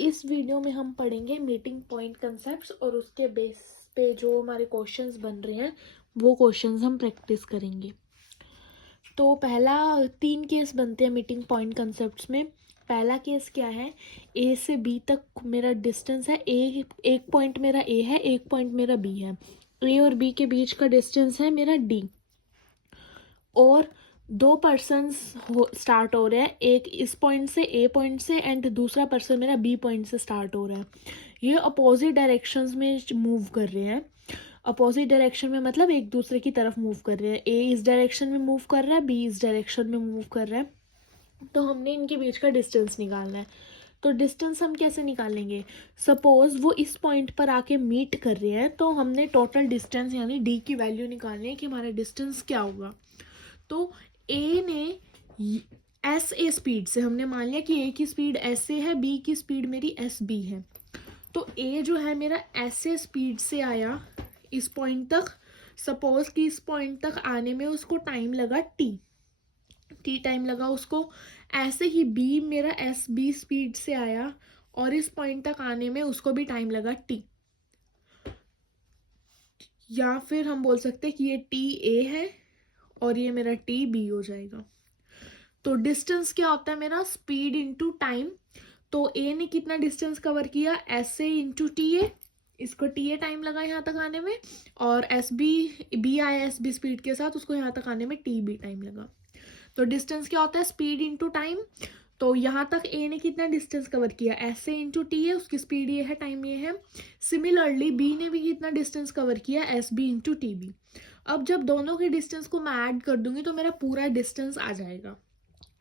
इस वीडियो में हम पढ़ेंगे मीटिंग पॉइंट कंसेप्ट्स और उसके बेस पे जो हमारे क्वेश्चंस बन रहे हैं वो क्वेश्चंस हम प्रैक्टिस करेंगे। तो पहला 3 केस बनते हैं मीटिंग पॉइंट कंसेप्ट्स में। पहला केस क्या है, ए से बी तक मेरा डिस्टेंस है, एक पॉइंट मेरा ए है, एक पॉइंट मेरा बी है। ए और बी के बीच का डिस्टेंस है मेरा डी, और 2 पर्सन्स स्टार्ट हो रहे हैं, एक इस पॉइंट से ए पॉइंट से एंड दूसरा पर्सन मेरा बी पॉइंट से स्टार्ट हो रहा है। ये अपोजिट डायरेक्शंस में मूव कर रहे हैं। अपोजिट डायरेक्शन में मतलब एक दूसरे की तरफ मूव कर रहे हैं। ए इस डायरेक्शन में मूव कर रहा है, बी इस डायरेक्शन में मूव कर रहा है। तो हमने इनके बीच का डिस्टेंस निकालना है। तो डिस्टेंस हम कैसे निकालेंगे, सपोज वो इस पॉइंट पर आके मीट कर रहे हैं, तो हमने टोटल डिस्टेंस यानी डी की वैल्यू निकालनी है कि हमारा डिस्टेंस क्या होगा। तो ए ने एस ए स्पीड से, हमने मान लिया कि ए की स्पीड एस ए है, बी की स्पीड मेरी एस बी है। तो ए जो है मेरा एस ए स्पीड से आया इस पॉइंट तक। सपोज कि इस पॉइंट तक आने में उसको टाइम लगा टी टाइम लगा उसको। ऐसे ही बी मेरा एस बी स्पीड से आया और इस पॉइंट तक आने में उसको भी टाइम लगा टी। या फिर हम बोल सकते हैं कि ये टी ए है और ये मेरा टी बी हो जाएगा। तो डिस्टेंस क्या होता है मेरा, स्पीड इंटू टाइम। तो ए ने कितना डिस्टेंस कवर किया, S A into T A, इसको टी ए टाइम लगा यहाँ तक आने में, और एस बी आया एस बी स्पीड के साथ, उसको यहाँ तक आने में टी बी टाइम लगा। तो डिस्टेंस क्या होता है, स्पीड इंटू टाइम। तो यहाँ तक ए ने कितना डिस्टेंस कवर किया, S A into T A, उसकी स्पीड ये है, टाइम ये है। सिमिलरली बी ने भी कितना डिस्टेंस कवर किया, S B into T B. अब जब दोनों के डिस्टेंस को मैं ऐड कर दूंगी तो मेरा पूरा डिस्टेंस आ जाएगा।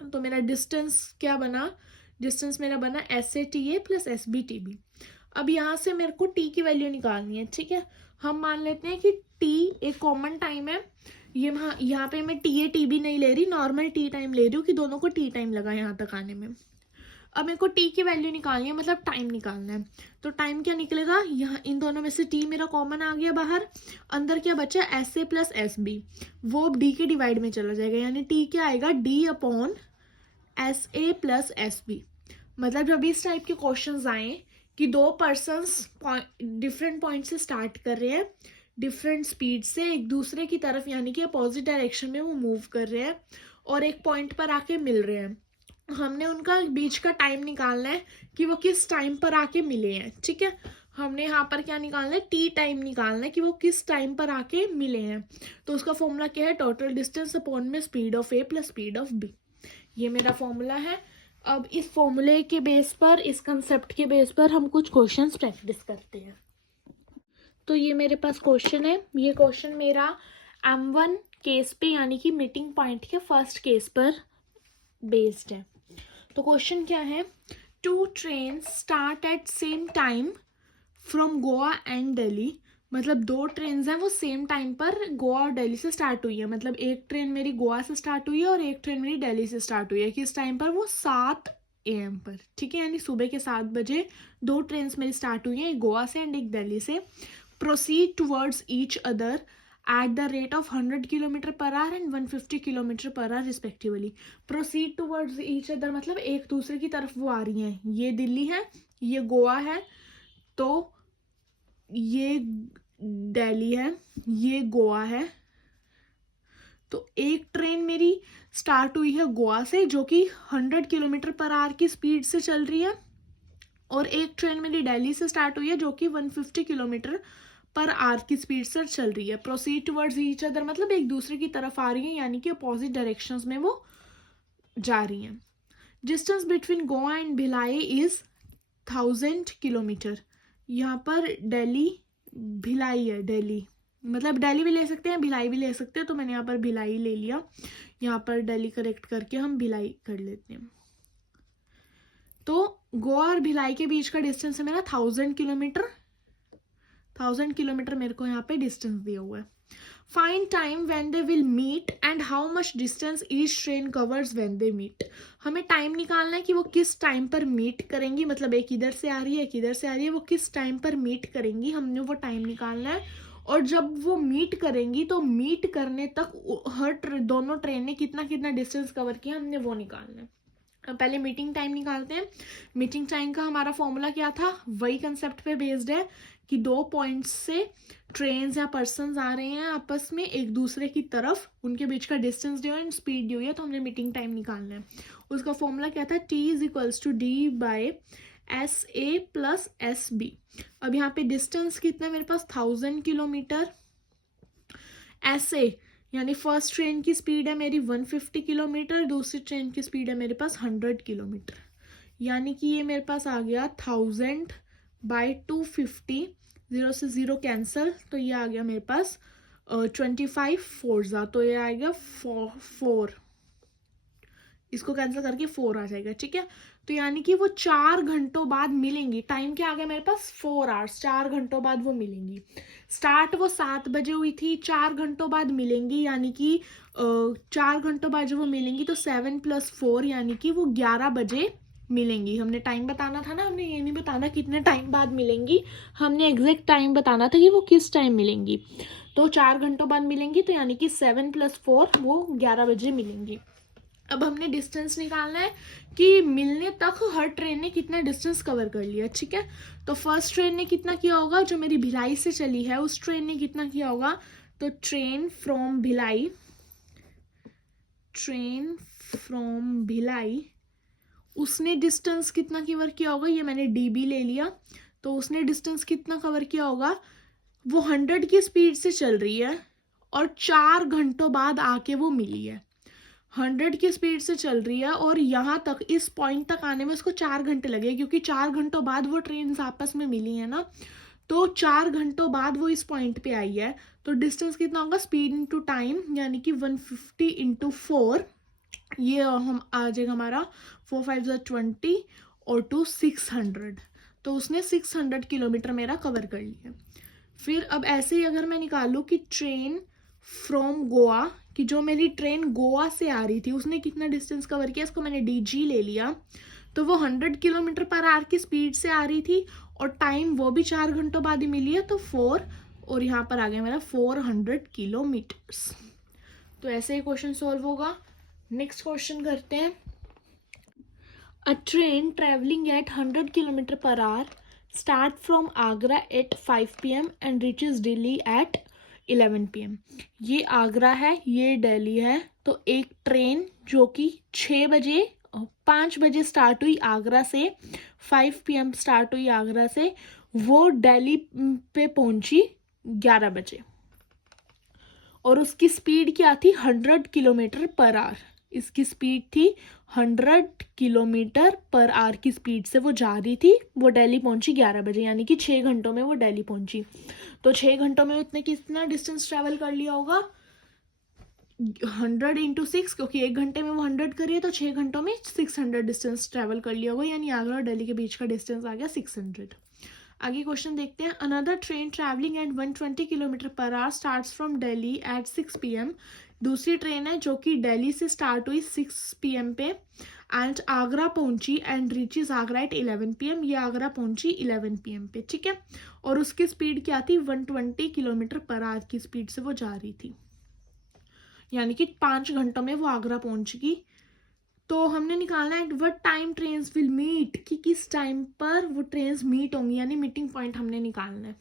तो मेरा डिस्टेंस क्या बना, डिस्टेंस मेरा बना S A T A plus S B T B. अब यहाँ से मेरे को टी की वैल्यू निकालनी है, ठीक है। हम मान लेते हैं कि टी एक कॉमन टाइम है। ये यहाँ पे मैं टी ए टी बी नहीं ले रही, नॉर्मल टी टाइम ले रही हूँ कि दोनों को टी टाइम लगा यहाँ तक आने में। अब मेरे को टी की वैल्यू निकालनी है, मतलब टाइम निकालना है। तो टाइम क्या निकलेगा, यहाँ इन दोनों में से टी मेरा कॉमन आ गया बाहर, अंदर क्या बचा S A plus S B, वो अब डी के डिवाइड में चला जाएगा, यानी टी क्या आएगा, D upon S A plus S B. मतलब जब इस टाइप के क्वेश्चंस आए कि 2 पर्सन्स डिफरेंट पॉइंट से स्टार्ट कर रहे हैं, डिफरेंट स्पीड से एक दूसरे की तरफ यानी कि अपोजिट डायरेक्शन में वो मूव कर रहे हैं और एक पॉइंट पर आके मिल रहे हैं, हमने उनका बीच का टाइम निकालना है कि वो किस टाइम पर आके मिले हैं, ठीक है। हमने यहाँ पर क्या निकालना है, टी टाइम निकालना है कि वो किस टाइम पर आके मिले हैं। तो उसका फॉर्मूला क्या है, टोटल डिस्टेंस अपॉन में speed of A plus speed of B. ये मेरा फॉर्मूला है। अब इस फॉर्मूले के बेस पर, इस कंसेप्ट के बेस पर हम कुछ क्वेश्चंस प्रैक्टिस करते हैं। तो ये मेरे पास क्वेश्चन है, ये क्वेश्चन मेरा M1 केस पे यानी कि मीटिंग पॉइंट के फर्स्ट केस पर बेस्ड है। तो क्वेश्चन क्या है, 2 train start at same time from Goa and Delhi. मतलब 2 ट्रेन हैं वो सेम टाइम पर गोवा और दिल्ली से स्टार्ट हुई है। मतलब एक ट्रेन मेरी गोवा से स्टार्ट हुई है और एक ट्रेन मेरी दिल्ली से स्टार्ट हुई है। किस टाइम पर, वो 7 AM पर, ठीक है, यानी सुबह के 7 बजे 2 ट्रेन मेरी स्टार्ट हुई हैं, एक गोवा से एंड एक दिल्ली से। Proceed towards each other at the rate of 100 kilometre per our and 150 kilometre per our respectively. Proceed towards each other मतलब एक दूसरे की तरफ वो आ रही हैं, ये दिल्ली है, ये गोवा है, तो ये दिल्ली है, ये गोवा है। तो एक ट्रेन मेरी स्टार्ट हुई है गोवा से जो कि 100 किलोमीटर पर आवर की स्पीड से चल रही है, और एक ट्रेन मेरी दिल्ली से स्टार्ट हुई है जो कि 150 किलोमीटर पर आवर की स्पीड से चल रही है। प्रोसीड टुवर्ड्स ईच अदर मतलब एक दूसरे की तरफ आ रही है, यानी कि अपोजिट डायरेक्शंस में वो जा रही हैं। Distance between Goa and Bhilai is 1000 kilometre. यहाँ पर दिल्ली भिलाई है, दिल्ली मतलब दिल्ली भी ले सकते हैं, भिलाई भी ले सकते हैं, तो मैंने यहाँ पर भिलाई ले लिया। यहाँ पर दिल्ली करेक्ट करके हम भिलाई कर लेते हैं। तो गोवा और भिलाई के बीच का डिस्टेंस है मेरा 1000 किलोमीटर। 1000 किलोमीटर मेरे को यहाँ पे डिस्टेंस दिया हुआ है। Find time when they will meet and how much distance each train covers when they meet. हमें टाइम निकालना है कि वो किस टाइम पर मीट करेंगी, मतलब एक इधर से आ रही है, एक इधर से आ रही है, वो किस टाइम पर मीट करेंगी, हमने वो टाइम निकालना है। और जब वो मीट करेंगी तो मीट करने तक दोनों ट्रेन ने कितना कितना डिस्टेंस कवर किया, हमने वो निकालना है। पहले मीटिंग टाइम निकालते हैं। मीटिंग टाइम का हमारा फॉर्मूला क्या था, वही कंसेप्ट पे बेस्ड है कि 2 पॉइंट्स से ट्रेन्स या पर्सन्स आ रहे हैं आपस में एक दूसरे की तरफ, उनके बीच का डिस्टेंस दिया एंड स्पीड दी हुई है, तो हमने मीटिंग टाइम निकालना है। उसका फॉर्मूला क्या था, T is equals to D by S A plus S B. अब यहाँ पे डिस्टेंस कितना है मेरे पास, 1000 किलोमीटर। एस ए यानी फर्स्ट ट्रेन की स्पीड है मेरी 150 किलोमीटर, दूसरी ट्रेन की स्पीड है मेरे पास 100 किलोमीटर, यानी कि ये मेरे पास आ गया 1000 बाई 250, 0 से 0 कैंसिल, तो ये आ गया मेरे पास 25 फोर्जा, तो ये आएगा 4, इसको कैंसिल करके 4 आ जाएगा, ठीक है। तो यानी कि वो 4 घंटों बाद मिलेंगी। टाइम क्या आ गया मेरे पास, 4 आवर्स, 4 घंटों बाद वो मिलेंगी। स्टार्ट वो 7 बजे हुई थी, 4 घंटों बाद मिलेंगी, यानी कि 4 घंटों बाद जब वो मिलेंगी तो 7 + 4 यानी कि वो 11 बजे मिलेंगी। हमने टाइम बताना था ना, हमने ये नहीं बताना कितने टाइम बाद मिलेंगी, हमने एग्जैक्ट टाइम बताना था कि वो किस टाइम मिलेंगी। तो 4 घंटों बाद मिलेंगी, तो यानी कि 7 + 4 वो 11 बजे मिलेंगी। अब हमने डिस्टेंस निकालना है कि मिलने तक हर ट्रेन ने कितना डिस्टेंस कवर कर लिया, ठीक है। तो फर्स्ट ट्रेन ने कितना किया होगा, जो मेरी भिलाई से चली है उस ट्रेन ने कितना किया होगा, तो ट्रेन फ्रॉम भिलाई उसने डिस्टेंस कितना कवर किया होगा, ये मैंने डीबी ले लिया, तो उसने डिस्टेंस कितना कवर किया होगा, वो 100 की स्पीड से चल रही है और 4 घंटों बाद आके वो मिली है। 100 की स्पीड से चल रही है और यहाँ तक, इस पॉइंट तक आने में उसको 4 घंटे लगे, क्योंकि 4 घंटों बाद वो ट्रेन आपस में मिली है ना, तो 4 घंटों बाद वो इस पॉइंट पे आई है। तो डिस्टेंस कितना होगा, स्पीड इंटू टाइम, यानी कि 150 × 4, ये हम आ जाएगा हमारा 4 5 20 और 2 600, तो उसने 600 किलोमीटर मेरा कवर कर लिया। फिर अब ऐसे ही अगर मैं निकालूँ कि ट्रेन फ्रॉम गोवा, कि जो मेरी ट्रेन गोवा से आ रही थी उसने कितना डिस्टेंस कवर किया, इसको मैंने DG ले लिया, तो वो 100 किलोमीटर/आवर की स्पीड से आ रही थी और टाइम वो भी 4 घंटों बाद ही मिली है, तो 4, और यहाँ पर आ गया मेरा 400 किलोमीटर्स। तो ऐसे ही क्वेश्चन सॉल्व होगा। नेक्स्ट क्वेश्चन करते हैं। A train travelling at 100 km/h start from Agra at 5 PM and reaches Delhi at 11 PM। ये आगरा है, ये दिल्ली है, तो एक ट्रेन जो कि 5 बजे स्टार्ट हुई आगरा से, 5 PM स्टार्ट हुई आगरा से, वो दिल्ली पे पहुंची 11 बजे और उसकी स्पीड क्या थी, 100 km/h। इसकी स्पीड थी 100 km/h की स्पीड से वो जा रही थी, वो दिल्ली पहुंची 11 बजे, यानी कि 6 घंटों में वो दिल्ली पहुंची। तो 6 घंटों में उसने कितना डिस्टेंस ट्रेवल कर लिया होगा, 100 × 6, क्योंकि 1 घंटे में वो 100 करिए तो 6 घंटों में 600 डिस्टेंस ट्रेवल कर लिया होगा, यानी आगरा और दिल्ली के बीच का डिस्टेंस आ गया 600। आगे क्वेश्चन देखते हैं। Another train travelling at 120 km/h starts from Delhi at 6 PM। दूसरी ट्रेन है जो कि दिल्ली से स्टार्ट हुई 6 PM पे एंड आगरा पहुंची and reaches Agra at 11 PM। ये आगरा पहुंची 11 PM पे, ठीक है। और उसकी स्पीड क्या थी, 120 km/h की स्पीड से वो जा रही थी, यानी कि 5 घंटों में वो आगरा पहुंचेगी। तो हमने निकालना है what time trains will meet, कि किस टाइम पर वो ट्रेन्स मीट होंगी, यानी मीटिंग पॉइंट हमने निकालना है।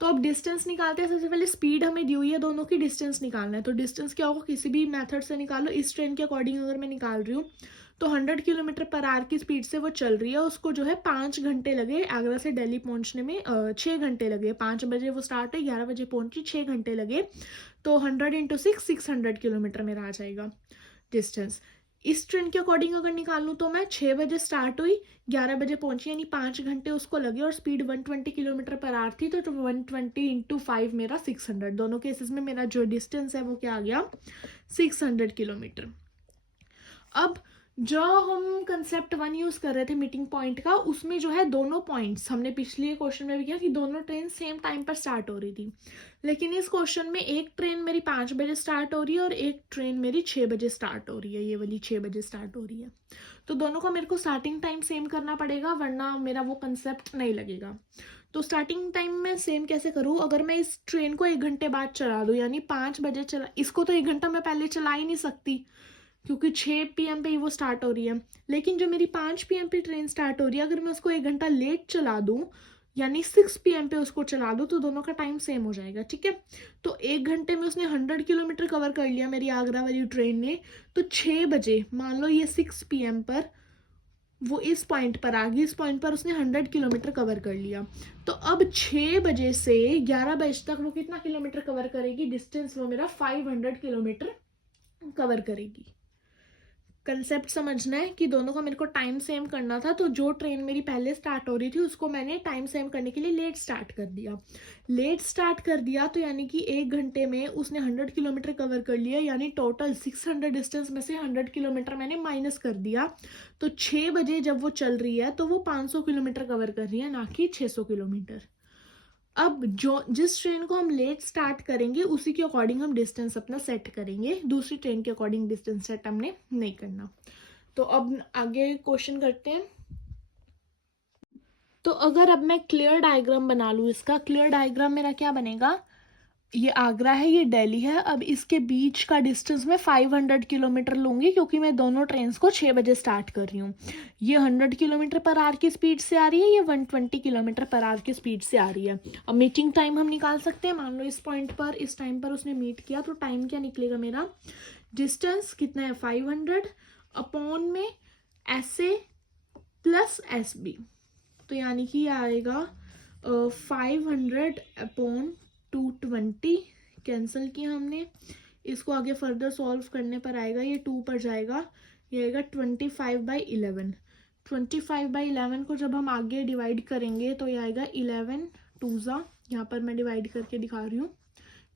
तो अब डिस्टेंस निकालते हैं। सबसे पहले स्पीड हमें दी हुई है दोनों की, डिस्टेंस निकालना है। तो डिस्टेंस क्या होगा, किसी भी मेथड से निकालो। इस ट्रेन के अकॉर्डिंग अगर मैं निकाल रही हूँ तो 100 km/h की स्पीड से वो चल रही है, उसको जो है 5 घंटे लगे आगरा से दिल्ली पहुंचने में, 6 घंटे लगे। 5 बजे वो स्टार्ट है, 11 बजे पहुंची, 6 घंटे लगे, तो 100 × 6 600 किलोमीटर मेरा आ जाएगा डिस्टेंस। इस ट्रेन के अकॉर्डिंग अगर निकालूं तो मैं 6 बजे स्टार्ट हुई, 11 बजे पहुंची, यानी 5 घंटे उसको लगे और स्पीड 120 km/h थी, तो 120 × 5 मेरा 600। दोनों केसेस में मेरा जो डिस्टेंस है वो क्या आ गया, 600 किलोमीटर। अब जो हम कंसेप्ट 1 यूज कर रहे थे मीटिंग पॉइंट का, उसमें जो है दोनों पॉइंट्स, हमने पिछले क्वेश्चन में भी किया कि दोनों ट्रेन सेम टाइम पर स्टार्ट हो रही थी, लेकिन इस क्वेश्चन में एक ट्रेन मेरी 5 बजे स्टार्ट हो रही है और एक ट्रेन मेरी 6 बजे स्टार्ट हो रही है, ये वाली 6 बजे स्टार्ट हो रही है। तो दोनों का मेरे को स्टार्टिंग टाइम सेम करना पड़ेगा, वरना मेरा वो कंसेप्ट नहीं लगेगा। तो स्टार्टिंग टाइम में सेम कैसे करूँ, अगर मैं इस ट्रेन को 1 घंटे बाद चला दूँ, यानी 5 बजे चला, इसको तो 1 घंटा मैं पहले चला ही नहीं सकती, क्योंकि 6 PM पे ही वो स्टार्ट हो रही है। लेकिन जो मेरी 5 PM पे ट्रेन स्टार्ट हो रही है, अगर मैं उसको 1 घंटा लेट चला दूँ, यानी 6 PM पे उसको चला दूँ, तो दोनों का टाइम सेम हो जाएगा, ठीक है। तो 1 घंटे में उसने 100 किलोमीटर कवर कर लिया मेरी आगरा वाली ट्रेन ने। तो 6 बजे मान लो ये 6 PM पर वो इस पॉइंट पर आ गई, इस पॉइंट पर उसने 100 किलोमीटर कवर कर लिया। तो अब 6 बजे से 11 बजे तक वो कितना किलोमीटर कवर करेगी? डिस्टेंस वो मेरा 500 किलोमीटर कवर करेगी। कंसेप्ट समझना है कि दोनों का मेरे को टाइम सेम करना था, तो जो ट्रेन मेरी पहले स्टार्ट हो रही थी उसको मैंने टाइम सेम करने के लिए लेट स्टार्ट कर दिया। लेट स्टार्ट कर दिया तो यानी कि 1 घंटे में उसने 100 किलोमीटर कवर कर लिया, यानी टोटल 600 डिस्टेंस में से 100 किलोमीटर मैंने माइनस कर दिया। तो 6 बजे जब वो चल रही है तो वो 500 किलोमीटर कवर कर रही है, ना कि 600 किलोमीटर। अब जो जिस ट्रेन को हम लेट स्टार्ट करेंगे उसी के अकॉर्डिंग हम डिस्टेंस अपना सेट करेंगे, दूसरी ट्रेन के अकॉर्डिंग डिस्टेंस सेट हमने नहीं करना। तो अब आगे क्वेश्चन करते हैं। तो अगर अब मैं क्लियर डायग्राम बना लूँ, इसका क्लियर डायग्राम मेरा क्या बनेगा? ये आगरा है, ये दिल्ली है। अब इसके बीच का डिस्टेंस मैं 500 किलोमीटर लूंगी, क्योंकि मैं दोनों ट्रेन को 6 बजे स्टार्ट कर रही हूँ। ये 100 किलोमीटर पर आवर की स्पीड से आ रही है, ये 120 किलोमीटर पर आवर की स्पीड से आ रही है। अब मीटिंग टाइम हम निकाल सकते हैं। मान लो इस पॉइंट पर इस टाइम पर उसने मीट किया, तो टाइम क्या निकलेगा मेरा? डिस्टेंस कितना है? 500 अपॉन में SA प्लस SB। तो यानी कि ये आएगा 500 अपॉन 220। कैंसिल किया हमने, इसको आगे फर्दर सॉल्व करने पर आएगा, ये 2 पर जाएगा, ये आएगा 25/11। 25/11 को जब हम आगे डिवाइड करेंगे तो ये आएगा 11 2 यहाँ पर मैं डिवाइड करके दिखा रही हूँ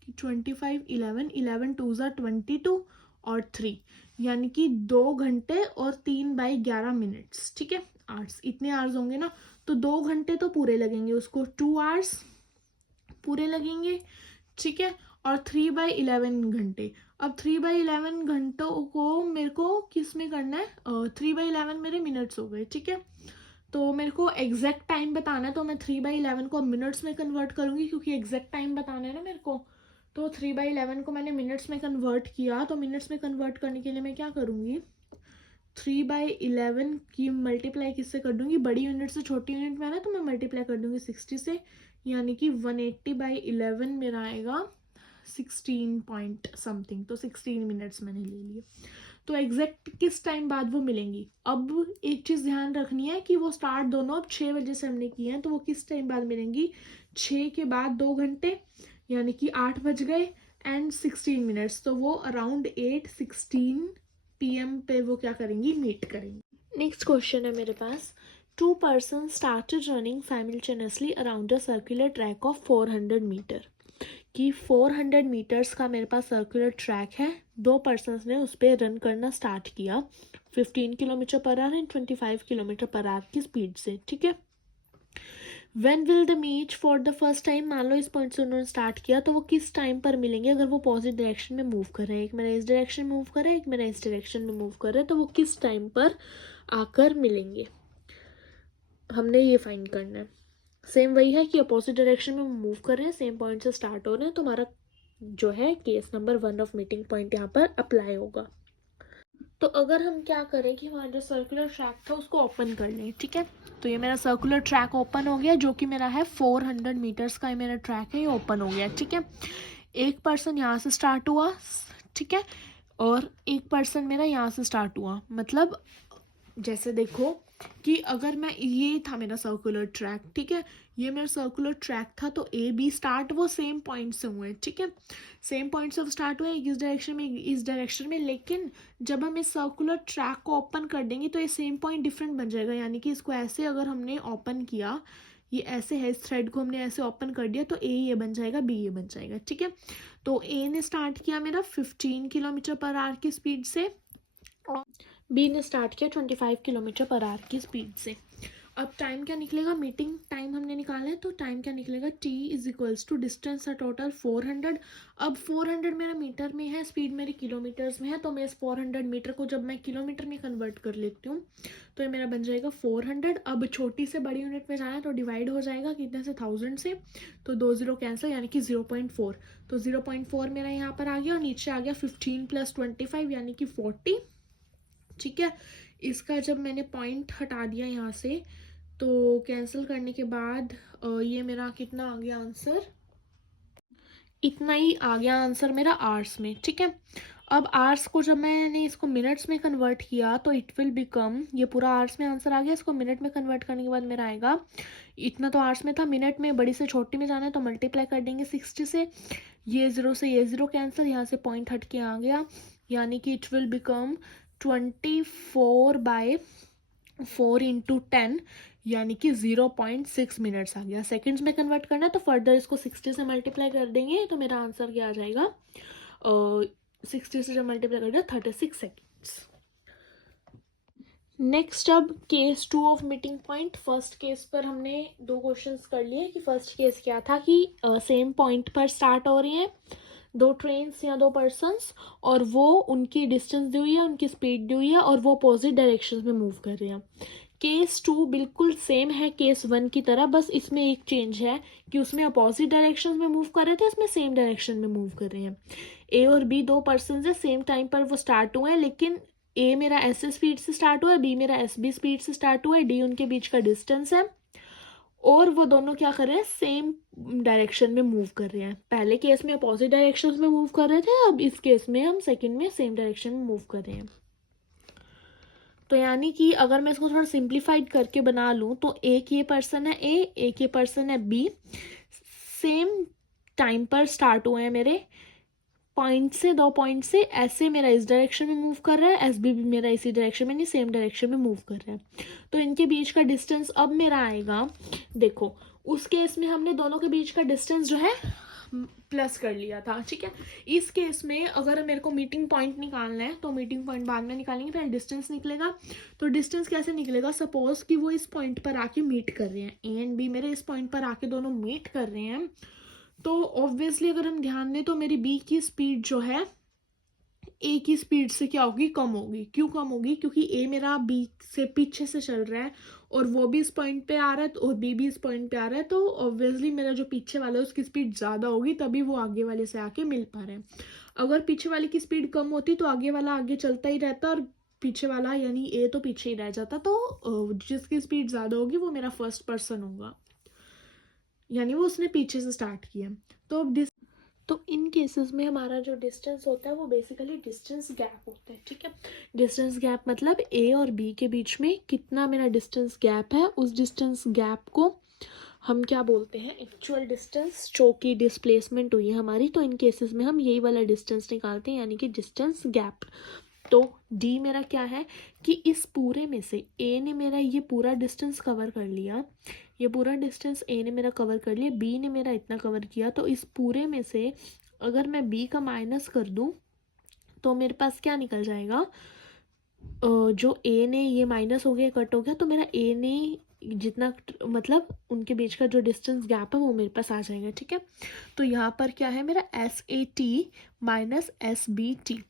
कि 25 11 11 2 22 और 3, यानी कि 2 घंटे और 3/11 ठीक है। आवर्स, इतने आवर्स होंगे ना, तो 2 घंटे तो पूरे लगेंगे उसको, 2 आवर्स पूरे लगेंगे, ठीक है। और 3/11 घंटे। अब 3/11 घंटों को मेरे को किस में करना है? 3/11 मेरे मिनट्स हो गए, ठीक है। तो मेरे को एग्जैक्ट टाइम बताना है, तो मैं 3/11 को मिनट्स में कन्वर्ट करूंगी, क्योंकि एग्जैक्ट टाइम बताना है ना मेरे को। तो 3/11 को मैंने मिनट्स में कन्वर्ट किया, तो मिनट्स में कन्वर्ट करने के लिए मैं क्या करूँगी? 3/11 की मल्टीप्लाई किससे कर दूंगी? बड़ी यूनिट से छोटी यूनिट में है ना, तो मैं मल्टीप्लाई कर दूंगी 60 से, यानी कि 180/11 मेरा आएगा 16 पॉइंट समथिंग। तो 16 मिनट्स मैंने ले लिए। तो एग्जैक्ट किस टाइम बाद वो मिलेंगी? अब एक चीज़ ध्यान रखनी है कि वो स्टार्ट दोनों अब 6 बजे से हमने किए हैं, तो वो किस टाइम बाद मिलेंगी? 6 के बाद 2 घंटे, यानी कि 8 बज गए एंड 16 मिनट्स। तो वो अराउंड 8:16 PM पे वो क्या करेंगी? मीट करेंगी। नेक्स्ट क्वेश्चन है मेरे पास। 2 person started running simultaneously around a circular track of 400 metre. कि 400 मीटर्स का मेरे पास सर्कुलर ट्रैक है, 2 पर्सन्स ने उस पर रन करना स्टार्ट किया 15 kilometre per our and 25 kilometre per our की स्पीड से, ठीक है। When will the meet for the first time? मान लो इस पॉइंट से उन्होंने स्टार्ट किया, तो वो किस टाइम पर मिलेंगे? अगर वो पॉजिटिव डायरेक्शन में मूव कर रहे हैं, एक मेरा इस डायरेक्शन में मूव कर रहा है, एक मेरा इस डायरेक्शन में मूव कर रहा है, तो वो किस टाइम पर आकर मिलेंगे, हमने ये फाइंड करना है। सेम वही है कि अपोजिट डायरेक्शन में मूव कर रहे हैं, सेम पॉइंट से स्टार्ट हो रहे हैं, तो हमारा जो है case number 1 of meeting point यहाँ पर अप्लाई होगा। तो अगर हम क्या करें कि हमारा जो सर्कुलर ट्रैक था उसको ओपन कर लें, ठीक है। तो ये मेरा सर्कुलर ट्रैक ओपन हो गया, जो कि मेरा है 400 मीटर्स का, ये मेरा ट्रैक है, ये ओपन हो गया, ठीक है। एक पर्सन यहाँ से स्टार्ट हुआ, ठीक है, और एक पर्सन मेरा यहाँ से स्टार्ट हुआ। मतलब जैसे देखो कि अगर मैं, ये था मेरा सर्कुलर ट्रैक, ठीक है, ये मेरा सर्कुलर ट्रैक था, तो AB स्टार्ट वो सेम पॉइंट से हुए, ठीक है, सेम पॉइंट से स्टार्ट हुए, एक इस डायरेक्शन में, इस डायरेक्शन में। लेकिन जब हम इस सर्कुलर ट्रैक को ओपन कर देंगे तो ये सेम पॉइंट डिफरेंट बन जाएगा, यानी कि इसको ऐसे अगर हमने ओपन किया, ये ऐसे है, इस थ्रेड को हमने ऐसे ओपन कर दिया, तो A ये बन जाएगा, B ये बन जाएगा, ठीक है। तो A ने स्टार्ट किया मेरा 15 किलोमीटर पर आवर की स्पीड से, और B ने स्टार्ट किया 25 किलोमीटर पर आवर की स्पीड से। अब टाइम क्या निकलेगा? मीटिंग टाइम हमने निकाला है, तो टाइम क्या निकलेगा? T is equals to distance है टोटल 400। अब 400 मेरा मीटर में है, स्पीड मेरी किलोमीटर्स में है, तो मैं इस 400 मीटर को जब मैं किलोमीटर में कन्वर्ट कर लेती हूँ तो ये मेरा बन जाएगा 400। अब छोटी से बड़ी यूनिट में जाना है तो डिवाइड हो जाएगा कितने से? 1000 से, तो 2 0 कैंसिल, यानी कि 0.4। तो 0.4 मेरा यहाँ पर आ गया, और नीचे आ गया 15 + 25 यानी कि 40। ठीक है। इसका जब मैंने पॉइंट हटा दिया यहाँ से, तो कैंसिल करने के बाद ये मेरा कितना आ गया आंसर, इतना ही आ गया आंसर मेरा आवर्स में। ठीक है, अब आवर्स को जब मैंने इसको मिनट्स में कन्वर्ट किया तो इट विल बिकम, ये पूरा आवर्स में आंसर आ गया, इसको मिनट में कन्वर्ट करने के बाद मेरा आएगा, इतना तो आवर्स में था, मिनट में बड़ी से छोटी में जाना है तो मल्टीप्लाई कर देंगे 60 से, ये ज़ीरो से ये ज़ीरो कैंसिल, यहाँ से पॉइंट हट के आ गया, यानी कि इट विल बिकम 24/4 इंटू 10, यानी कि 0.6 मिनट्स आ गया। सेकंड्स में कन्वर्ट करना है तो फर्दर इसको 60 से मल्टीप्लाई कर देंगे तो मेरा आंसर क्या आ जाएगा, 60 से जब मल्टीप्लाई कर दिया 36 सेकेंड्स। नेक्स्ट अब case 2 of meeting point. First case पर हमने 2 क्वेश्चंस कर लिए कि फर्स्ट केस क्या था कि सेम पॉइंट पर स्टार्ट हो रही हैं 2 ट्रेन्स या 2 पर्सन्स, और वो उनकी डिस्टेंस दी हुई है, उनकी स्पीड दी हुई है, और वो अपोजिट डायरेक्शन में मूव कर रहे हैं। केस 2 बिल्कुल सेम है केस 1 की तरह, बस इसमें एक चेंज है कि उसमें अपोजिट डायरेक्शन में मूव कर रहे थे, इसमें सेम डायरेक्शन में मूव कर रहे हैं। ए और बी 2 पर्सन है, सेम टाइम पर वो स्टार्ट हुए हैं, लेकिन ए मेरा ऐसे स्पीड से स्टार्ट हुआ है, बी मेरा एस बी स्पीड से स्टार्ट हुआ है, डी उनके बीच का डिस्टेंस है, और वो दोनों क्या कर रहे हैं, सेम डायरेक्शन में मूव कर रहे हैं। पहले केस में अपोजिट डायरेक्शंस में मूव कर रहे थे, अब इस केस में हम सेकंड में सेम डायरेक्शन में मूव कर रहे हैं। तो यानी कि अगर मैं इसको थोड़ा सिंप्लीफाइड करके बना लूँ तो एक ये पर्सन है ए, एक ये पर्सन है बी, सेम टाइम पर स्टार्ट हुए हैं मेरे पॉइंट से, 2 पॉइंट से, ऐसे मेरा इस डायरेक्शन में मूव कर रहा है, एस बी भी मेरा इसी डायरेक्शन में, नहीं सेम डायरेक्शन में मूव कर रहा है। तो इनके बीच का डिस्टेंस अब मेरा आएगा, देखो उस केस में हमने दोनों के बीच का डिस्टेंस जो है प्लस कर लिया था। ठीक है, इस केस में अगर मेरे को मीटिंग पॉइंट निकालना है तो मीटिंग पॉइंट बाद में निकालेंगे, पहले डिस्टेंस निकलेगा। तो डिस्टेंस कैसे निकलेगा, सपोज कि वो इस पॉइंट पर आके मीट कर रहे हैं, ए एंड बी मेरे इस पॉइंट पर आके दोनों मीट कर रहे हैं, तो ऑब्वियसली अगर हम ध्यान दें तो मेरी बी की स्पीड जो है ए की स्पीड से क्या होगी, कम होगी। क्यों कम होगी, क्योंकि ए मेरा बी से पीछे से चल रहा है और वो भी इस पॉइंट पे आ रहा है और बी भी इस पॉइंट पे आ रहा है, तो ऑब्वियसली मेरा जो पीछे वाला है उसकी स्पीड ज़्यादा होगी, तभी वो आगे वाले से आके मिल पा रहे हैं। अगर पीछे वाले की स्पीड कम होती तो आगे वाला आगे चलता ही रहता और पीछे वाला यानी ए तो पीछे ही रह जाता, तो जिसकी स्पीड ज़्यादा होगी वो मेरा फर्स्ट पर्सन होगा, यानी वो उसने पीछे से स्टार्ट किया। तो अब तो इन केसेस में हमारा जो डिस्टेंस होता है वो बेसिकली डिस्टेंस गैप होता है। ठीक है, डिस्टेंस गैप मतलब ए और बी के बीच में कितना मेरा डिस्टेंस गैप है, उस डिस्टेंस गैप को हम क्या बोलते हैं, एक्चुअल डिस्टेंस जो कि डिस्प्लेसमेंट हुई है हमारी। तो इन केसेस में हम यही वाला डिस्टेंस निकालते हैं, यानी कि डिस्टेंस गैप। तो डी मेरा क्या है कि इस पूरे में से ए ने मेरा ये पूरा डिस्टेंस कवर कर लिया, ये पूरा डिस्टेंस ए ने मेरा कवर कर लिया, बी ने मेरा इतना कवर किया, तो इस पूरे में से अगर मैं बी का माइनस कर दूं तो मेरे पास क्या निकल जाएगा, जो ए ने ये माइनस हो गया कट हो गया, तो मेरा ए ने जितना मतलब उनके बीच का जो डिस्टेंस गैप है वो मेरे पास आ जाएगा। ठीक है, तो यहाँ पर क्या है मेरा S A T minus S B T.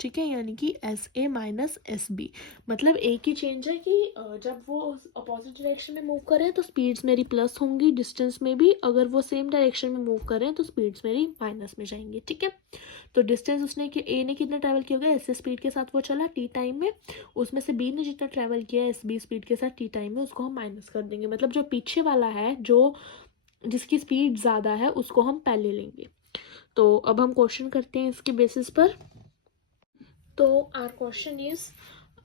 ठीक है, यानी कि S A minus S B, मतलब एक ही चेंज है कि जब वो अपोजिट डायरेक्शन में मूव कर रहे हैं तो स्पीड्स मेरी प्लस होंगी डिस्टेंस में भी, अगर वो सेम डायरेक्शन में मूव कर रहे हैं तो स्पीड्स मेरी माइनस में जाएंगी। ठीक है, तो डिस्टेंस उसने ए ने कितना ट्रैवल किया होगा, एस स्पीड के साथ वो चला टी टाइम में, उसमें से बी ने जितना ट्रैवल किया एस बी स्पीड के साथ टी टाइम में, उसको हम माइनस कर देंगे। मतलब जो पीछे वाला है, जो जिसकी स्पीड ज़्यादा है, उसको हम पहले लेंगे। तो अब हम क्वेश्चन करते हैं इसके बेसिस पर। तो our question is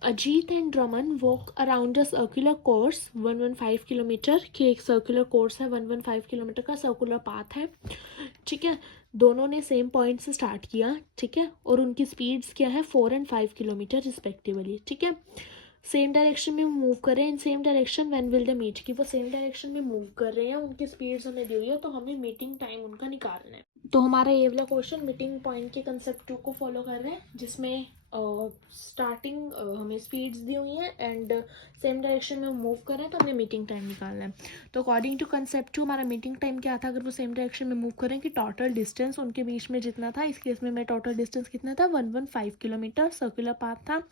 Ajit and Raman walk around a circular course 115 kilometre, कि एक सर्कुलर कोर्स है 115 किलोमीटर का सर्कुलर पाथ है। ठीक है, दोनों ने सेम पॉइंट से स्टार्ट किया। ठीक है, और उनकी स्पीड्स क्या है 4 और 5 किलोमीटर रिस्पेक्टिवली। ठीक है, सेम डायरेक्शन में मूव कर रहे हैं, in same direction when will they meet, कि वो सेम डायरेक्शन में मूव कर रहे हैं, उनकी स्पीड्स हमें दी हुई है, तो हमें मीटिंग टाइम उनका निकालना है। तो हमारा ये वाला क्वेश्चन मीटिंग पॉइंट के कंसेप्ट 2 को फॉलो कर रहे हैं, जिसमें स्टार्टिंग हमें स्पीड्स दी हुई हैं एंड सेम डायरेक्शन में मूव कर रहे हैं, तो हमें मीटिंग टाइम निकालना है। तो अकॉर्डिंग टू कंसेप्ट 2 हमारा मीटिंग टाइम क्या था, अगर वो सेम डायरेक्शन में मूव करें, कि टोटल डिस्टेंस उनके बीच में जितना था, इस केस में मेरा टोटल डिस्टेंस कितना था 115 किलोमीटर, सर्कुलर पाथ था,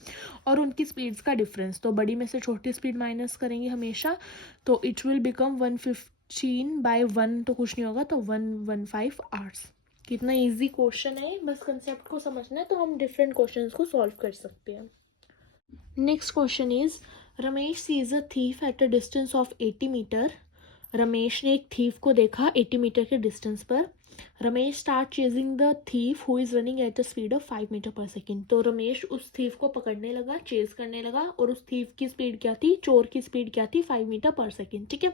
और उनकी स्पीड्स का डिफरेंस, तो बड़ी में से छोटी स्पीड माइनस करेंगे हमेशा, तो इट विल बिकम 115/1, तो कुछ नहीं होगा, तो 115 आवर्स। कितना इजी क्वेश्चन है, बस कंसेप्ट को समझना है तो हम डिफरेंट क्वेश्चंस को सॉल्व कर सकते हैं। Next question is Ramesh sees a thief at a distance of 80 metre. Ramesh ने एक थीफ को देखा 80 मीटर के डिस्टेंस पर। Ramesh start chasing the thief who is running at a speed of 5 metre per second. तो रमेश उस थीफ को पकड़ने लगा, चेज करने लगा, और उस थीफ की स्पीड क्या थी, चोर की स्पीड क्या थी, 5 मीटर पर सेकेंड। ठीक है,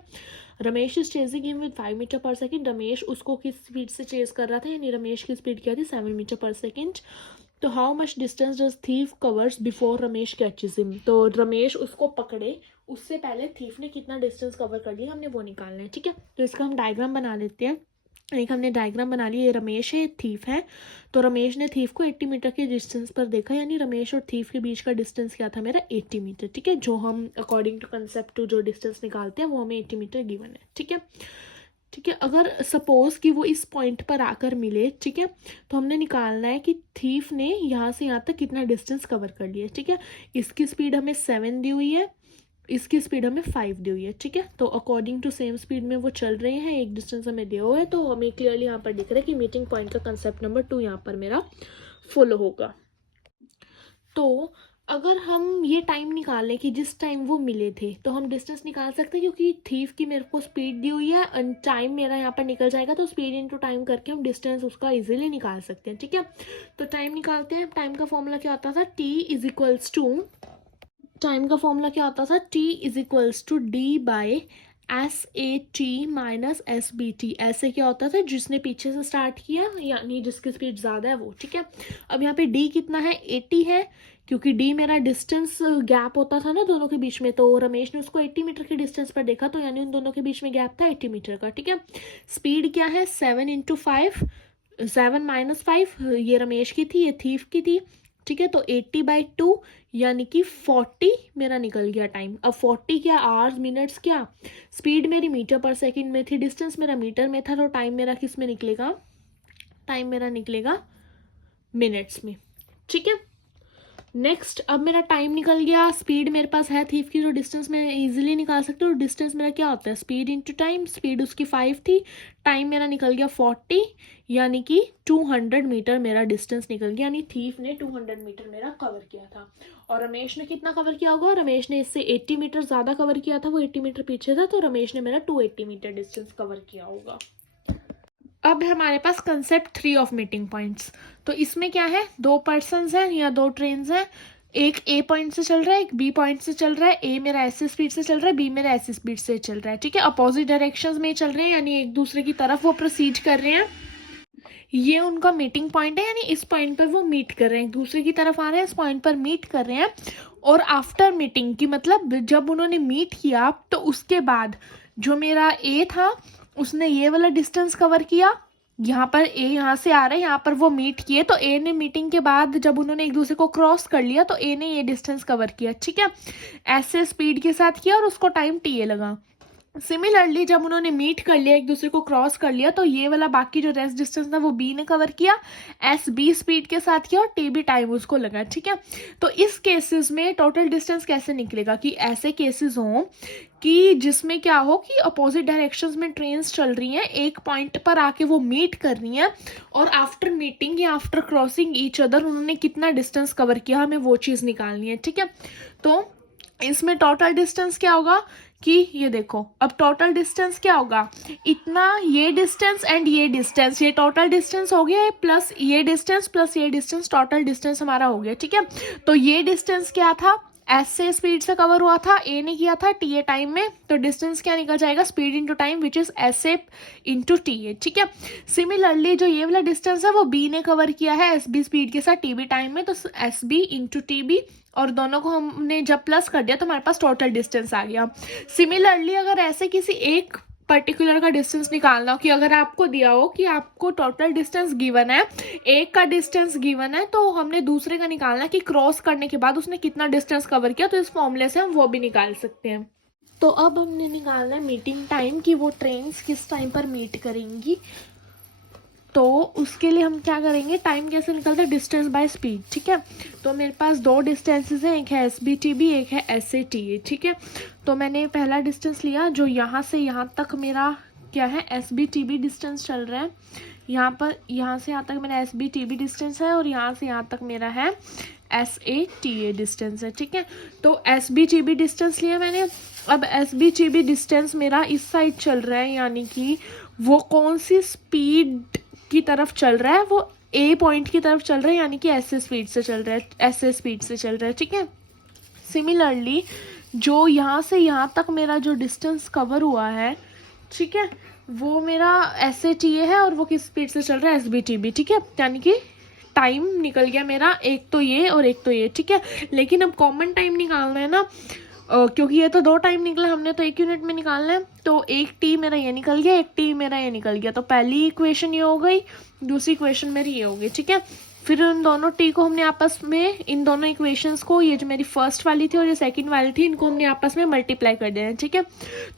Ramesh is chasing him with 5 metre per second. Ramesh उसको किस स्पीड से चेज कर रहा था, यानी रमेश की स्पीड क्या थी, 7 मीटर पर सेकेंड। तो how much distance does thief covers before Ramesh catches him. तो रमेश उसको पकड़े उससे पहले थीफ ने कितना डिस्टेंस कवर कर लिया, हमने वो निकालना है। ठीक है, तो इसका हम डायग्राम बना लेते हैं। एक हमने डायग्राम बना लिया, ये रमेश है, ये थीफ है। तो रमेश ने थीफ को 80 मीटर के डिस्टेंस पर देखा, यानी रमेश और थीफ के बीच का डिस्टेंस क्या था, मेरा 80 मीटर। ठीक है, जो हम अकॉर्डिंग टू कंसेप्ट टू जो डिस्टेंस निकालते हैं वो हमें 80 मीटर गिवन है। ठीक है, ठीक है, अगर सपोज कि वो इस पॉइंट पर आकर मिले, ठीक है, तो हमने निकालना है कि थीफ ने यहाँ से यहाँ तक कितना डिस्टेंस कवर कर लिया। ठीक है, इसकी स्पीड हमें 7 दी हुई है, इसकी स्पीड हमें 5 दी हुई है। ठीक है, तो अकॉर्डिंग टू सेम स्पीड में वो चल रहे हैं, एक डिस्टेंस हमें दिया हुआ है, तो हमें क्लियरली यहाँ पर दिख रहा है कि मीटिंग पॉइंट का कंसेप्ट नंबर 2 यहाँ पर मेरा फॉलो होगा। तो अगर हम ये टाइम निकालें कि जिस टाइम वो मिले थे, तो हम डिस्टेंस निकाल सकते हैं, क्योंकि थीफ की मेरे को स्पीड दी हुई है और टाइम मेरा यहाँ पर निकल जाएगा, तो स्पीड इनटू टाइम करके हम डिस्टेंस उसका इजीली निकाल सकते हैं। ठीक है, तो टाइम निकालते हैं। टाइम का फॉर्मूला क्या होता था, T is equals to, time का फॉर्मूला क्या होता था, T is equals to D by S A T minus S B T. ऐसे क्या होता था, जिसने पीछे से स्टार्ट किया, यानी जिसकी स्पीड ज़्यादा है वो। ठीक है, अब यहाँ पे डी कितना है, 80 है, क्योंकि डी मेरा डिस्टेंस गैप होता था ना दोनों के बीच में। तो रमेश ने उसको 80 मीटर के डिस्टेंस पर देखा, तो यानी उन दोनों के बीच में गैप था 80 मीटर का। ठीक है, स्पीड क्या है, 7 इंटू 5, 7 माइनस 5, ये रमेश की थी, ये थीफ की थी। ठीक है, तो 80/2 यानी कि 40 मेरा निकल गया टाइम। अब 40 क्या, आवर्स, मिनट्स, क्या स्पीड मेरी मीटर पर सेकंड में थी, डिस्टेंस मेरा मीटर में था, तो टाइम मेरा किस में निकलेगा, टाइम मेरा निकलेगा मिनट्स में। ठीक है, नेक्स्ट, अब मेरा टाइम निकल गया, स्पीड मेरे पास है थीफ की, जो डिस्टेंस मैं इजीली निकाल सकती हूँ। डिस्टेंस मेरा क्या होता है, स्पीड इंटू टाइम, स्पीड उसकी 5 थी, टाइम मेरा निकल गया 40, यानी कि 200 मीटर मेरा डिस्टेंस निकल गया, यानी थीफ ने 200 मीटर मेरा कवर किया था। और रमेश ने कितना कवर किया होगा, रमेश ने इससे 80 मीटर ज़्यादा कवर किया था, वो 80 मीटर पीछे था, तो रमेश ने मेरा 280 मीटर डिस्टेंस कवर किया होगा। अब है हमारे पास कंसेप्ट 3 ऑफ मीटिंग पॉइंट्स। तो इसमें क्या है, 2 पर्सन्स हैं या 2 ट्रेन्स हैं, एक ए पॉइंट से चल रहा है, एक बी पॉइंट से चल रहा है। ए मेरा ऐसी स्पीड से चल रहा है, बी मेरा ऐसी स्पीड से चल रहा है। ठीक है, अपोजिट डायरेक्शंस में चल रहे हैं, यानी एक दूसरे की तरफ वो प्रोसीड कर रहे हैं। ये उनका मीटिंग पॉइंट है, यानी इस पॉइंट पर वो मीट कर रहे हैं, एक दूसरे की तरफ आ रहे हैं, इस पॉइंट पर मीट कर रहे हैं। और आफ्टर मीटिंग की मतलब जब उन्होंने मीट किया, तो उसके बाद जो मेरा ए था उसने ये वाला डिस्टेंस कवर किया, यहाँ पर ए यहाँ से आ रहा है, यहाँ पर वो मीट किए, तो ए ने मीटिंग के बाद जब उन्होंने एक दूसरे को क्रॉस कर लिया, तो ए ने ये डिस्टेंस कवर किया। ठीक है, ऐसे स्पीड के साथ किया और उसको टाइम टी ए लगा। सिमिलरली जब उन्होंने मीट कर लिया, एक दूसरे को क्रॉस कर लिया, तो ये वाला बाकी जो रेस्ट डिस्टेंस था वो बी ने कवर किया, एस बी स्पीड के साथ किया, और टी बी टाइम उसको लगा। ठीक है, तो इस केसेस में टोटल डिस्टेंस कैसे निकलेगा, कि ऐसे केसेस हों कि जिसमें क्या हो कि अपोजिट डायरेक्शंस में ट्रेन्स चल रही हैं, एक पॉइंट पर आके वो मीट कर रही हैं, और आफ्टर मीटिंग या आफ्टर क्रॉसिंग ईच अदर उन्होंने कितना डिस्टेंस कवर किया, हमें वो चीज़ निकालनी है। ठीक है, तो इसमें टोटल डिस्टेंस क्या होगा कि ये देखो, अब टोटल डिस्टेंस क्या होगा, इतना ये डिस्टेंस एंड ये डिस्टेंस, ये टोटल डिस्टेंस हो गया, प्लस ये डिस्टेंस, टोटल डिस्टेंस हमारा हो गया। ठीक है, तो ये डिस्टेंस क्या था, ऐसे स्पीड से कवर हुआ था, ए ने किया था टी ए टाइम में, तो डिस्टेंस क्या निकल जाएगा, speed into time which is S A into T A. ठीक है, सिमिलरली जो ये वाला डिस्टेंस है वो बी ने कवर किया है एस बी स्पीड के साथ टी बी टाइम में, तो S B into T B, और दोनों को हमने जब प्लस कर दिया तो हमारे पास टोटल डिस्टेंस आ गया। सिमिलरली अगर ऐसे किसी एक पर्टिकुलर का डिस्टेंस निकालना हो, कि अगर आपको दिया हो कि आपको टोटल डिस्टेंस गिवन है, एक का डिस्टेंस गिवन है, तो हमने दूसरे का निकालना कि क्रॉस करने के बाद उसने कितना डिस्टेंस कवर किया, तो इस फॉर्मूले से हम वो भी निकाल सकते हैं। तो अब हमने निकालना है मीटिंग टाइम, कि वो ट्रेन्स किस टाइम पर मीट करेंगी। तो उसके लिए हम क्या करेंगे, टाइम कैसे निकलता है, डिस्टेंस बाय स्पीड। ठीक है, तो मेरे पास 2 डिस्टेंसेस हैं, एक है एस बी टी बी, एक है एस ए टी ए। ठीक है, तो मैंने पहला डिस्टेंस लिया जो यहाँ से यहाँ तक मेरा क्या है, S B T B distance चल रहा है, यहाँ पर यहाँ से यहाँ तक मेरा S B T B distance है और यहाँ से यहाँ तक मेरा है S A T A distance है, ठीक है। तो S B T B distance लिया मैंने। अब S B T B distance मेरा इस साइड चल रहा है, यानी कि वो कौन सी स्पीड की तरफ चल रहा है, वो ए पॉइंट की तरफ चल रहा है, यानी कि ऐसे स्पीड से चल रहा है, ऐसे स्पीड से चल रहा है, ठीक है। सिमिलरली जो यहाँ से यहाँ तक मेरा जो डिस्टेंस कवर हुआ है, ठीक है, वो मेरा एस ए टी ए है और वो किस स्पीड से चल रहा है, एस बी टी बी, ठीक है। यानी कि टाइम निकल गया मेरा, एक तो ये और एक तो ये, ठीक है। लेकिन अब कॉमन टाइम निकालना है ना, क्योंकि ये तो 2 टाइम निकला, हमने तो 1 यूनिट में निकालना है। तो एक टी मेरा ये निकल गया, एक टी मेरा ये निकल गया। तो पहली इक्वेशन ये हो गई, दूसरी इक्वेशन मेरी ये हो गई, ठीक है। फिर उन दोनों टी को हमने आपस में, इन दोनों इक्वेशंस को, ये जो मेरी फर्स्ट वाली थी और ये सेकंड वाली थी, इनको हमने आपस में मल्टीप्लाई कर देना है, ठीक है।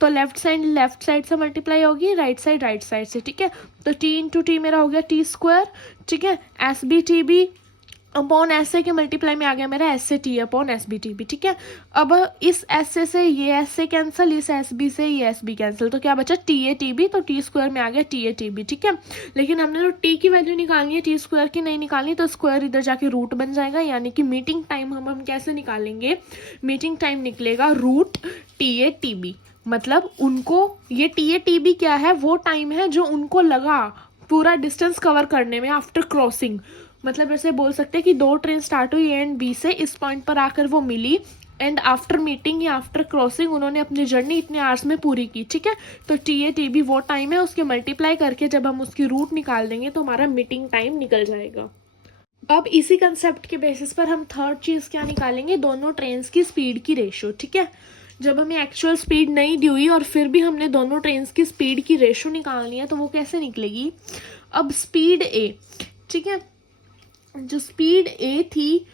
तो लेफ्ट साइड से मल्टीप्लाई होगी, राइट साइड से, ठीक है। तो टी इंटू टी मेरा हो गया टी स्क्वायर, ठीक है। S B T B upon S A के मल्टीप्लाई में आ गया मेरा S A T upon S B T B, ठीक है। अब इस एस ए से ये एस ए कैंसिल, इस एस बी से ये एस बी कैंसिल, तो क्या बचा टी ए टी बी, तो टी स्क्वायर में आ गया टी ए टी बी, ठीक है। लेकिन हमने तो टी की वैल्यू निकालनी है, टी स्क्वायर की नहीं निकालनी, तो स्क्वायर इधर जाके रूट बन जाएगा, यानी कि मीटिंग टाइम हम कैसे निकालेंगे, मीटिंग टाइम निकलेगा root T A T B. मतलब उनको, ये टी ए टी बी क्या है, वो टाइम है जो उनको लगा पूरा डिस्टेंस कवर करने में आफ्टर क्रॉसिंग। मतलब ऐसे बोल सकते हैं कि 2 ट्रेन स्टार्ट हुई ए एंड बी से, इस पॉइंट पर आकर वो मिली, एंड आफ्टर मीटिंग या आफ्टर क्रॉसिंग उन्होंने अपनी जर्नी इतने आवर्स में पूरी की, ठीक है। तो टी ए टी बी वो टाइम है, उसके मल्टीप्लाई करके जब हम उसकी रूट निकाल देंगे तो हमारा मीटिंग टाइम निकल जाएगा। अब इसी कंसेप्ट के बेसिस पर हम थर्ड चीज़ क्या निकालेंगे, दोनों ट्रेन्स की स्पीड की रेशो, ठीक है। जब हमें एक्चुअल स्पीड नहीं दी हुई और फिर भी हमने दोनों ट्रेन्स की स्पीड की रेशो निकालनी है, तो वो कैसे निकलेगी। अब स्पीड ए, ठीक है, जो स्पीड ए थी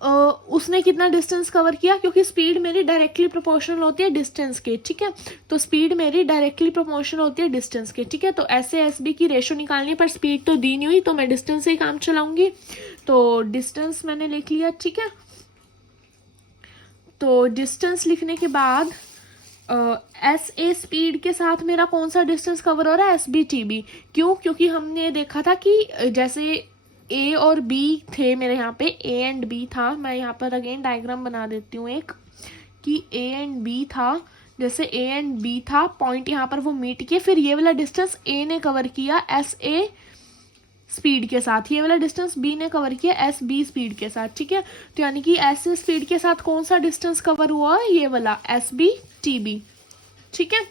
उसने कितना डिस्टेंस कवर किया, क्योंकि स्पीड मेरी डायरेक्टली प्रोपोर्शनल होती है डिस्टेंस के, ठीक है। तो स्पीड मेरी डायरेक्टली प्रोपोर्शनल होती है डिस्टेंस के, ठीक है। तो ऐसे एस बी की रेशो निकालनी, पर स्पीड तो दी नहीं हुई, तो मैं डिस्टेंस से ही काम चलाऊंगी। तो डिस्टेंस मैंने लिख लिया, ठीक है। तो डिस्टेंस लिखने के बाद एस ए स्पीड के साथ मेरा कौन सा डिस्टेंस कवर हो रहा है, एस बी टी बी। क्यों, क्योंकि हमने देखा था कि जैसे ए और बी थे मेरे यहाँ पे, ए एंड बी था, मैं यहाँ पर अगेन डायग्राम बना देती हूँ एक, कि ए एंड बी था, जैसे ए एंड बी था, पॉइंट यहाँ पर वो मीट किए, फिर ये वाला डिस्टेंस ए ने कवर किया एस ए स्पीड के साथ, ये वाला डिस्टेंस बी ने कवर किया एस बी स्पीड के साथ, ठीक है। तो यानी कि एस ए स्पीड के साथ कौन सा डिस्टेंस कवर हुआ है, ये वाला एस बी टी बी, ठीक है।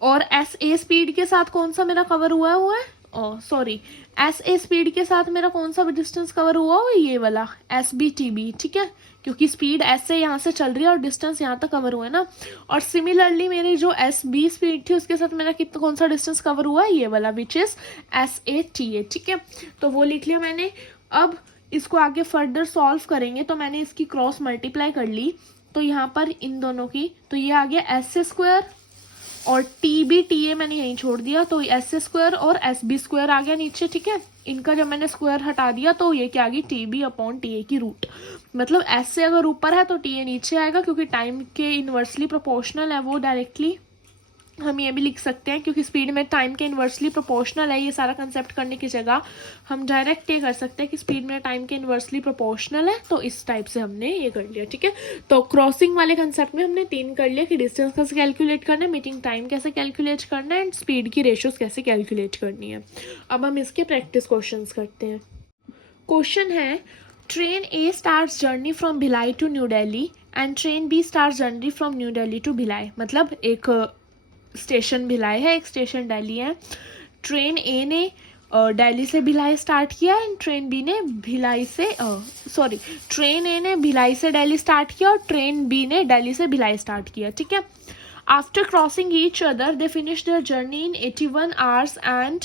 और एस ए स्पीड के साथ कौन सा मेरा कवर हुआ है, सॉरी, एस ए स्पीड के साथ मेरा कौन सा डिस्टेंस कवर हुआ हो, ये वाला एस बी टी बी, ठीक है, क्योंकि स्पीड एस से यहाँ से चल रही है और डिस्टेंस यहाँ तक कवर हुआ है ना। और सिमिलरली मेरी जो एस बी स्पीड थी उसके साथ मेरा कितना कौन सा डिस्टेंस कवर हुआ है, ये वाला, which is S A T ए, ठीक है। तो वो लिख लिया मैंने। अब इसको आगे फर्दर सॉल्व करेंगे, तो मैंने इसकी क्रॉस मल्टीप्लाई कर ली, तो यहाँ पर इन दोनों की, तो ये आ गया एस ए स्क्वायर और टी बी टी ए मैंने यहीं छोड़ दिया, तो एस ए स्क्वायर और एस बी स्क्वायर आ गया नीचे, ठीक है। इनका जब मैंने स्क्वायर हटा दिया तो ये क्या आ गई, T B upon T A की रूट। मतलब एस से अगर ऊपर है तो टी ए नीचे आएगा, क्योंकि टाइम के इन्वर्सली प्रोपोर्शनल है वो डायरेक्टली। हम ये भी लिख सकते हैं, क्योंकि स्पीड में टाइम के इन्वर्सली प्रोपोर्शनल है, ये सारा कंसेप्ट करने की जगह हम डायरेक्ट ये कर सकते हैं कि स्पीड में टाइम के इन्वर्सली प्रोपोर्शनल है, तो इस टाइप से हमने ये कर लिया, ठीक है। तो क्रॉसिंग वाले कंसेप्ट में हमने 3 कर लिया, कि डिस्टेंस कैसे कैलकुलेट करना है, मीटिंग टाइम कैसे कैलकुलेट करना है, एंड स्पीड की रेशियोज कैसे कैलकुलेट करनी है। अब हम इसके प्रैक्टिस क्वेश्चन करते हैं। क्वेश्चन है, train A starts journey from Bhilai to New Delhi and train B starts journey from New Delhi to Bhilai. मतलब एक स्टेशन भिलाई है, एक स्टेशन दिल्ली है। ट्रेन ए ने दिल्ली से भिलाई स्टार्ट किया एंड ट्रेन बी ने भिलाई से ट्रेन ए ने भिलाई से दिल्ली स्टार्ट किया और ट्रेन बी ने दिल्ली से भिलाई स्टार्ट किया, ठीक है। After crossing each other they finish their journey in 81 hours and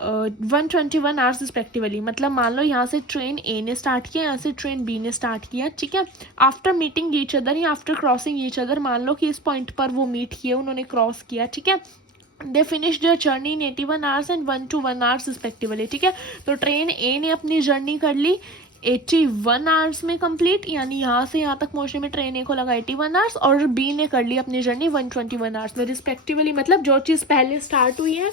121 hours respectively. मतलब मान लो यहाँ से ट्रेन ए ने स्टार्ट किया, यहाँ से ट्रेन बी ने स्टार्ट किया, ठीक है। आफ्टर मीटिंग ईच अदर या आफ्टर क्रॉसिंग ईच अदर, मान लो कि इस पॉइंट पर वो मीट किए, उन्होंने क्रॉस किया, ठीक है। They finish their journey in 81 hours and 121 hours respectively, ठीक है। तो ट्रेन ए ने अपनी जर्नी कर ली 81 आवर्स में कंप्लीट, यानी यहाँ से यहाँ तक पहुँचने में ट्रेन ए को लगा 81 आवर्स, और बी ने कर ली अपनी जर्नी 121 आवर्स में रिस्पेक्टिवली। मतलब जो चीज़ पहले स्टार्ट हुई है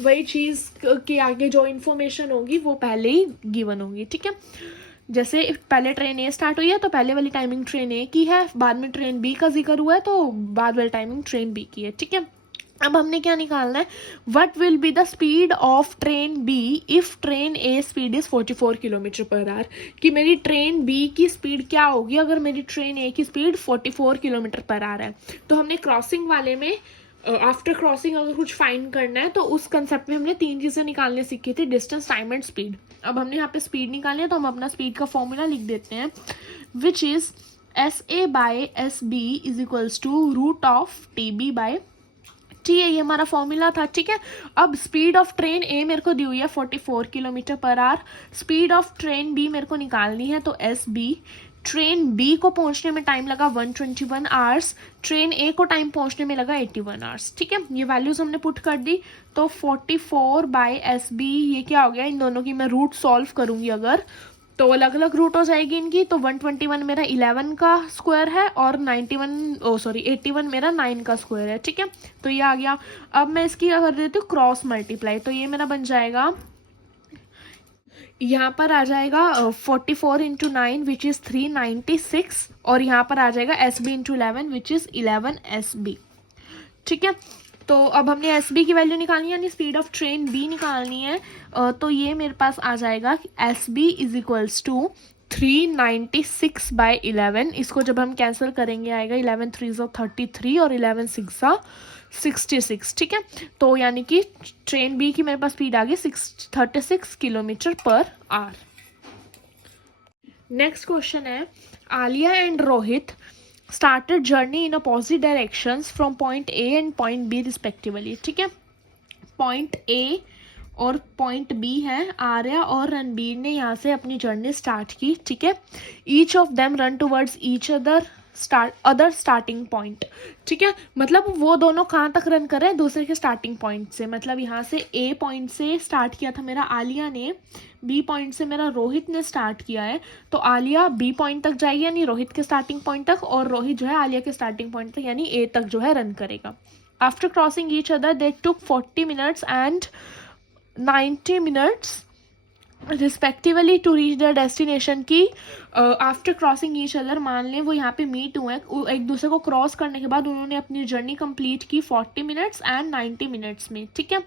वही चीज़ के आगे जो इन्फॉर्मेशन होगी वो पहले ही गिवन होगी, ठीक है। जैसे पहले ट्रेन ए स्टार्ट हुई है तो पहले वाली टाइमिंग ट्रेन ए की है, बाद में ट्रेन बी का जिक्र हुआ है तो बाद वाली टाइमिंग ट्रेन बी की है, ठीक है। अब हमने क्या निकालना है, what will be the speed of train B if train A speed is 44 kilometre per hour, कि मेरी ट्रेन बी की स्पीड क्या होगी अगर मेरी ट्रेन ए की स्पीड 44 किलोमीटर पर आवर है। तो हमने क्रॉसिंग वाले में आफ्टर क्रॉसिंग अगर कुछ फाइंड करना है तो उस कंसेप्ट में हमने 3 चीज़ें निकालने सीखी थी, डिस्टेंस, टाइम एंड स्पीड। अब हमने यहाँ पे स्पीड निकाली है तो हम अपना स्पीड का फॉर्मूला लिख देते हैं, which is SA by SB is equals to root of TB by T है, ये हमारा फॉर्मूला था, ठीक है। अब स्पीड ऑफ ट्रेन ए मेरे को दी हुई है 44 kilometre per hour, speed of train B मेरे को निकालनी है तो SB, ट्रेन बी को पहुंचने में टाइम लगा 121 आवर्स, ट्रेन ए को टाइम पहुंचने में लगा 81 आवर्स, ठीक है। ये वैल्यूज हमने पुट कर दी, तो 44 बाय SB ये क्या हो गया, इन दोनों की मैं रूट सॉल्व करूंगी अगर तो अलग अलग रूट हो जाएगी इनकी, तो 121 मेरा 11 का स्क्वायर है और 81 मेरा 9 का स्क्वायर है, ठीक है। तो ये आ गया। अब मैं इसकी कर देती हूँ क्रॉस मल्टीप्लाई, तो ये मेरा बन जाएगा, यहाँ पर आ जाएगा 44 इंटू 9 विच इज़ 396 और यहाँ पर आ जाएगा SB into 11 which is 11 SB, ठीक है। तो अब हमने SB की वैल्यू निकालनी है यानी स्पीड ऑफ ट्रेन B निकालनी है, तो ये मेरे पास आ जाएगा कि SB is equals to 396 by 11, इसको जब हम कैंसिल करेंगे आएगा 11 3 33 और 11 6 66, ठीक है। तो यानी कि ट्रेन B की मेरे पास स्पीड आ गई 36 kilometre per our. Next question है, Alia and Rohit started journey in opposite directions from point A and point B respectively, ठीक है। पॉइंट A और पॉइंट B है, आर्या और रणबीर ने यहाँ से अपनी जर्नी स्टार्ट की, ठीक है। Each of them run towards each other starting point, ठीक है। मतलब वो दोनों कहाँ तक रन कर रहे हैं, दूसरे के स्टार्टिंग पॉइंट से, मतलब यहाँ से A पॉइंट से स्टार्ट किया था मेरा आलिया ने, B पॉइंट से मेरा रोहित ने स्टार्ट किया है, तो आलिया B पॉइंट तक जाएगी यानी रोहित के स्टार्टिंग पॉइंट तक, और रोहित जो है आलिया के स्टार्टिंग पॉइंट तक यानी A तक जो है रन करेगा। After crossing each other they took 40 minutes एंड 90 minutes respectively to reach the destination की आफ्टर क्रॉसिंग ईच अदर, मान लें वो यहाँ पे मीट हुए हैं, एक दूसरे को क्रॉस करने के बाद उन्होंने अपनी जर्नी कंप्लीट की 40 मिनट्स एंड 90 मिनट्स में, ठीक है।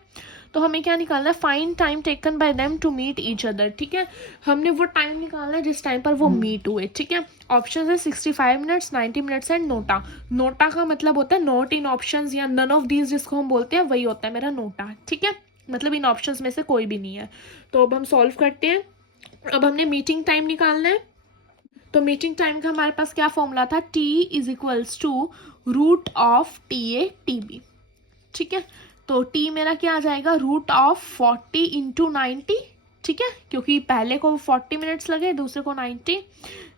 तो हमें क्या निकालना है, find time taken by them to meet each other, ठीक है। हमने वो टाइम निकालना है जिस टाइम पर वो मीट हुए, ठीक है। ऑप्शन है 65 minutes, 90 minutes and NOTA. NOTA का मतलब होता है नॉट इन ऑप्शन या नन ऑफ दीज जिसको हम बोलते हैं, वही होता है मेरा नोटा, ठीक है। मतलब इन ऑप्शंस में से कोई भी नहीं है। तो अब हम सॉल्व करते हैं। अब हमने मीटिंग टाइम निकालना है, तो मीटिंग टाइम का हमारे पास क्या फॉर्मूला था, T is equals to root of TA TB, ठीक है। तो T मेरा क्या आ जाएगा, रूट ऑफ 40 इंटू 90, ठीक है, क्योंकि पहले को 40 मिनट्स लगे दूसरे को 90।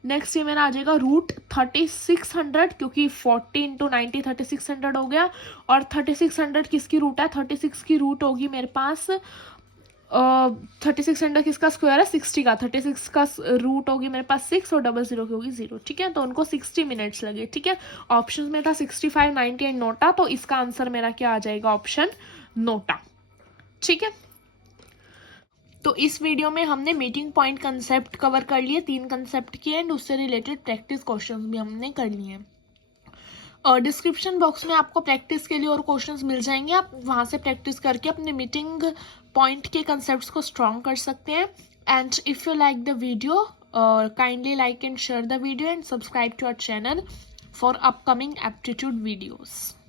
नेक्स्ट ये मेरा आ जाएगा रूट 3600, क्योंकि 40 इंटू 90 3600 हो गया, और 3600 किसकी रूट है, 36 की रूट होगी मेरे पास 3600 किसका स्क्वायर है, 60 का, 36 का रूट होगी मेरे पास 6 और 00 की होगी 0, ठीक है। तो उनको 60 मिनट्स लगे, ठीक है। ऑप्शन में था 65 90 एंड नोटा, तो इसका आंसर मेरा क्या आ जाएगा, ऑप्शन नोटा, ठीक है। तो इस वीडियो में हमने मीटिंग पॉइंट कंसेप्ट कवर कर लिए, 3 कंसेप्ट किए एंड उससे रिलेटेड प्रैक्टिस क्वेश्चंस भी हमने कर लिए हैं। और डिस्क्रिप्शन बॉक्स में आपको प्रैक्टिस के लिए और क्वेश्चंस मिल जाएंगे, आप वहाँ से प्रैक्टिस करके अपने मीटिंग पॉइंट के कंसेप्ट्स को स्ट्रॉन्ग कर सकते हैं। And if you like the video, kindly like and share the video and subscribe to our channel for upcoming aptitude videos.